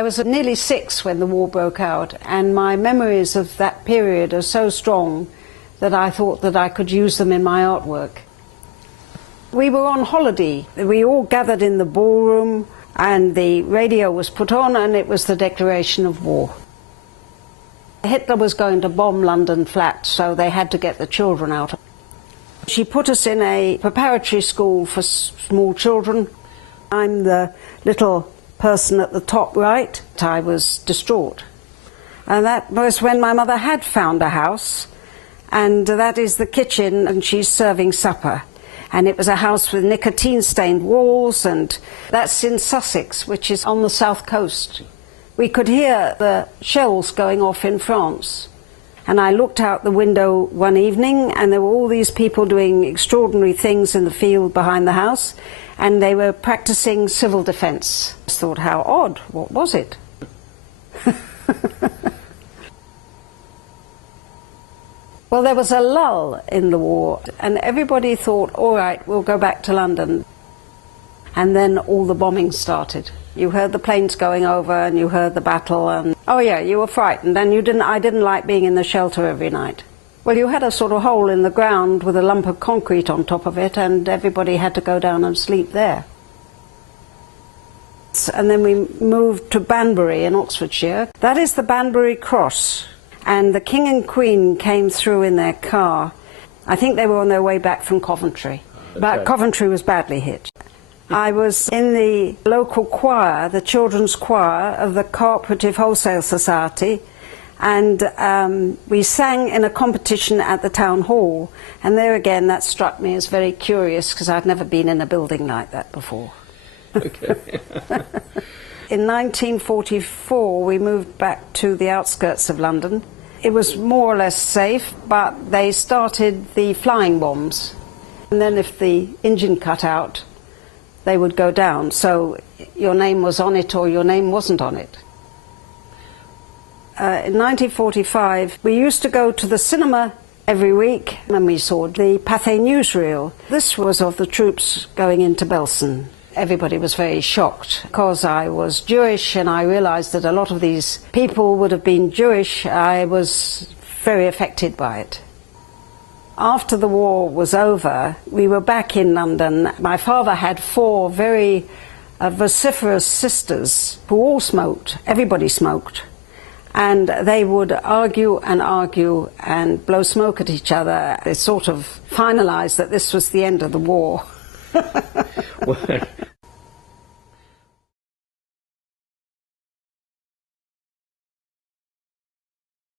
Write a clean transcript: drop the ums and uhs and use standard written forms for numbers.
I was nearly 6 when the war broke out, and my memories of that period are so strong that I thought that I could use them in my artwork. We were on holiday. We all gathered in the ballroom, and the radio was put on, and it was the declaration of war. Hitler was going to bomb London flat, so they had to get the children out. She put us in a preparatory school for small children. I'm the little person at the top right. I was distraught. And that was when my mother had found a house, and that is the kitchen, and she's serving supper. And it was a house with nicotine-stained walls, and that's in Sussex, which is on the south coast. We could hear the shells going off in France. And I looked out the window one evening, and there were all these people doing extraordinary things in the field behind the house, and they were practicing civil defence. I thought, how odd. What was it? Well, there was a lull in the war, and everybody thought, all right, we'll go back to London. And then all the bombing started. You heard the planes going over, and you heard the battle, and oh yeah, you were frightened, and I didn't like being in the shelter every night. Well, you had a sort of hole in the ground with a lump of concrete on top of it, and everybody had to go down and sleep there. And then we moved to Banbury in Oxfordshire. That is the Banbury Cross, and the King and Queen came through in their car. I think they were on their way back from Coventry, but Coventry was badly hit. I was in the local choir, the children's choir of the Cooperative Wholesale Society, and we sang in a competition at the town hall, and there again that struck me as very curious because I'd never been in a building like that before. Okay. In 1944 we moved back to the outskirts of London. It was more or less safe, but they started the flying bombs, and then if the engine cut out, they would go down, so your name was on it or your name wasn't on it. In 1945, we used to go to the cinema every week, and we saw the Pathé newsreel. This was of the troops going into Belsen. Everybody was very shocked. Because I was Jewish and I realized that a lot of these people would have been Jewish, I was very affected by it. After the war was over, we were back in London. My father had 4 very vociferous sisters who all smoked. Everybody smoked. And they would argue and blow smoke at each other. They sort of finalized that this was the end of the war.